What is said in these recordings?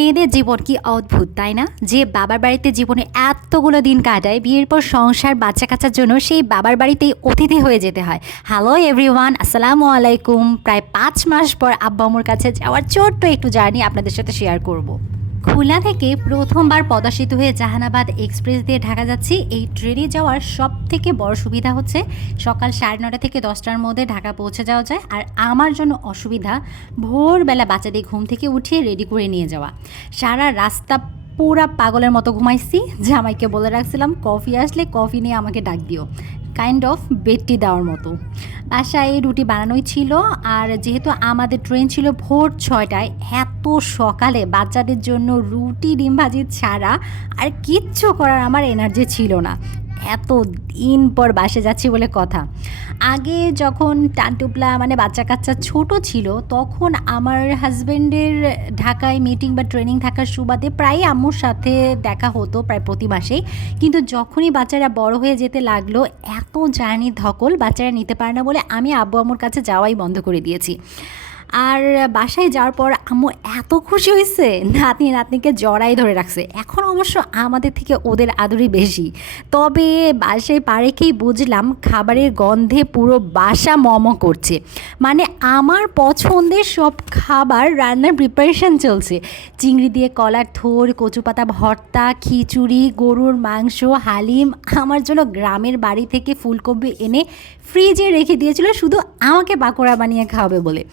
মেয়েদের জীবন কি অদ্ভুত তাই না? যে বাবার বাড়িতে জীবনে এতগুলো দিন কাটায়, বিয়ের পর সংসার বাচ্চা কাচ্চার জন্য সেই বাবার বাড়িতেই অতিথি হয়ে যেতে হয়। হ্যালো এভরিওয়ান, আসসালামু আলাইকুম। প্রায় 5 মাস পর আব্বা আম্মুর কাছে যাওয়ার ছোট্ট একটু জার্নি আপনাদের সাথে শেয়ার করব। খুলনা থেকে প্রথমবার পদ্মা সেতু হয়ে জাহানাবাদ এক্সপ্রেস দিয়ে ঢাকা যাচ্ছি। এই ট্রেনে যাওয়ার সব থেকে বড় সুবিধা হচ্ছে সকাল 9:30 থেকে 10টার মধ্যে ঢাকা পৌঁছে যাওয়া যায়। আর আমার জন্য অসুবিধা ভোরবেলা বাচ্চাদের ঘুম থেকে উঠিয়ে রেডি করে নিয়ে যাওয়া। সারা রাস্তা পুরা পাগলের মতো ঘুমাইছি। জামাইকে বলে রাখছিলাম কফি আসলে কফি নিয়ে আমাকে ডাক দিও, কাইন্ড অফ বেডটি দেওয়ার মতো। বাসায় রুটি বানানোই ছিল। আর যেহেতু আমাদের ট্রেন ছিল ভোর 6টায়, এত সকালে বাচ্চাদের জন্য রুটি ডিম ভাজি ছাড়া আর কিচ্ছু করার আমার এনার্জি ছিল না। এত দিন পর বাসে যাচ্ছি বলে কথা। আগে যখন টানটুপলা মানে বাচ্চা কাচ্চা ছোট ছিল, তখন আমার হাজব্যান্ডের ঢাকায় মিটিং বা ট্রেনিং থাকার সুবাদে প্রায় আম্মুর সাথে দেখা হতো প্রায় প্রতি মাসেই। কিন্তু যখনই বাচ্চারা বড় হয়ে যেতে লাগলো, এত জার্নির ধকল বাচ্চারা নিতে পারে না বলে আমি আব্বু আম্মুর কাছে যাওয়াই বন্ধ করে দিয়েছি। আর বাসায় যাওয়ার পর আম্মু এত খুশি হয়েছে, নাতনি নাতনিকে জড়াই ধরে রাখছে। এখন অবশ্য আমাদের থেকে ওদের আদরই বেশি। তবে বাসায় পা রেখেই বুঝলাম খাবারের গন্ধে পুরো বাসা মম করছে। মানে আমার পছন্দের সব খাবার রান্নার প্রিপারেশন চলছে। চিংড়ি দিয়ে কলার থোর, কচু পাতা ভর্তা, খিচুড়ি, গরুর মাংস, হালিম। আমার জন্য গ্রামের বাড়ি থেকে ফুলকপি এনে ফ্রিজে রেখে দিয়েছিল শুধু আমাকে পাকোড়া বানিয়ে খাওয়াবে বলে।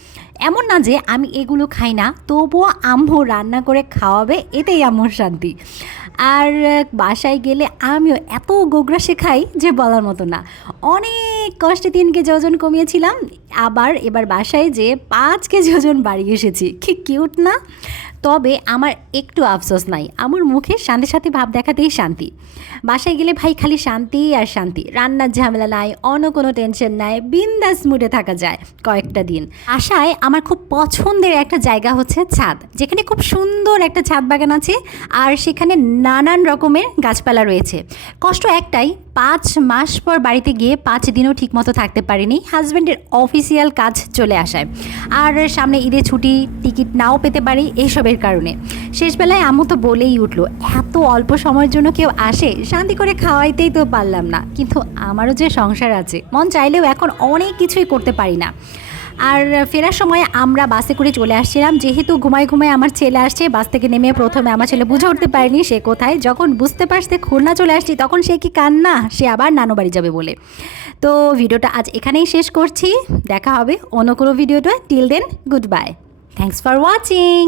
এমন না যে আমি এগুলো খাই না, তবুও আম্মু রান্না করে খাওয়াবে, এতেই আম্মুর শান্তি। আর বাসায় গেলে আমিও এত গোগ্রাসে খাই যে বলার মতো না। অনেক কষ্টে 3 কেজি ওজন কমিয়েছিলাম, আবার এবার বাসায় যে 5 কেজি ওজন বাড়িয়ে এসেছি। কি কিউট না? তবে আমার একটু আফসোস নাই, আমার মুখে শান্তি সাথে ভাব দেখাতেই শান্তি। বাসায় গেলে ভাই খালি শান্তি আর শান্তি, রান্নার ঝামেলা নাই, অন্য কোনো টেনশন নাই, বিন্দাস মুডে থাকা যায় কয়েকটা দিন। আশায় আমার খুব পছন্দের একটা জায়গা হচ্ছে ছাদ, যেখানে খুব সুন্দর একটা ছাদ বাগান আছে আর সেখানে নানান রকমের গাছপালা রয়েছে। কষ্ট একটাই, 5 মাস পর বাড়িতে গিয়ে 5 দিনও ঠিকমতো থাকতে পারিনি, হাজব্যান্ডের অফিসিয়াল কাজ চলে আসায়। আর সামনে ঈদের ছুটি, টিকিট নাও পেতে পারি এইসবের কারণে। শেষবেলায় আম্মু তো বলেই উঠলো, এত অল্প সময়ের জন্য কেউ আসে, শান্তি করে খাওয়াইতেই তো পারলাম না। কিন্তু আমারও যে সংসার আছে, মন চাইলেও এখন অনেক কিছুই করতে পারি না। আর ফেরার সময় আমরা বাসে করে চলে আসছিলাম। যেহেতু ঘুমায় ঘুমায় আমার ছেলে আসছে, বাস থেকে নেমে প্রথমে আমার ছেলে বুঝে উঠতে পারেনি সে কোথায়। যখন বুঝতে পারছে খুলনা চলে আসছি, তখন সে কি কান্না, সে আবার নানু বাড়ি যাবে বলে। তো ভিডিওটা আজ এখানেই শেষ করছি, দেখা হবে অন্য কোনো ভিডিওটা। Till then, goodbye, thanks for watching.